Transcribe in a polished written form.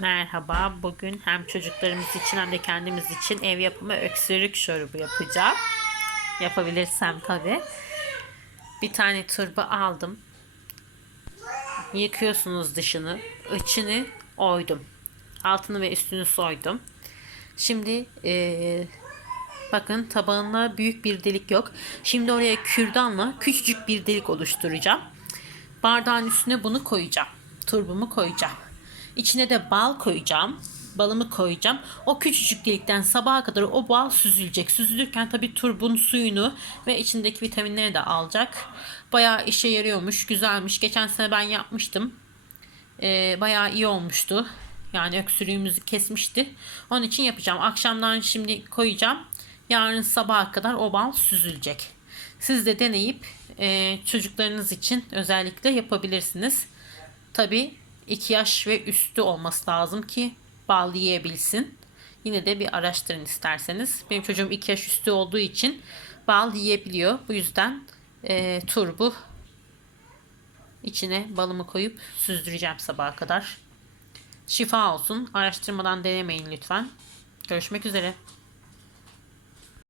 Merhaba. Bugün hem çocuklarımız için hem de kendimiz için ev yapımı öksürük şurubu yapacağım. Yapabilirsem tabii. Bir tane turba aldım. Yıkıyorsunuz dışını. İçini oydum. Altını ve üstünü soydum. Şimdi bakın tabağında büyük bir delik yok. Şimdi oraya kürdanla küçücük bir delik oluşturacağım. Bardağın üstüne bunu koyacağım. Turbumu koyacağım. İçine de bal koyacağım. Balımı koyacağım. O küçücük delikten sabaha kadar o bal süzülecek. Süzülürken tabii turbun suyunu ve içindeki vitaminleri de alacak. Bayağı işe yarıyormuş. Güzelmiş. Geçen sene ben yapmıştım. Bayağı iyi olmuştu. Yani öksürüğümüzü kesmişti. Onun için yapacağım. Akşamdan şimdi koyacağım. Yarın sabaha kadar o bal süzülecek. Siz de deneyip çocuklarınız için özellikle yapabilirsiniz. Tabii 2 yaş ve üstü olması lazım ki bal yiyebilsin. Yine de bir araştırın isterseniz. Benim çocuğum 2 yaş üstü olduğu için bal yiyebiliyor. Bu yüzden turbu içine balımı koyup süzdüreceğim sabaha kadar. Şifa olsun. Araştırmadan denemeyin lütfen. Görüşmek üzere.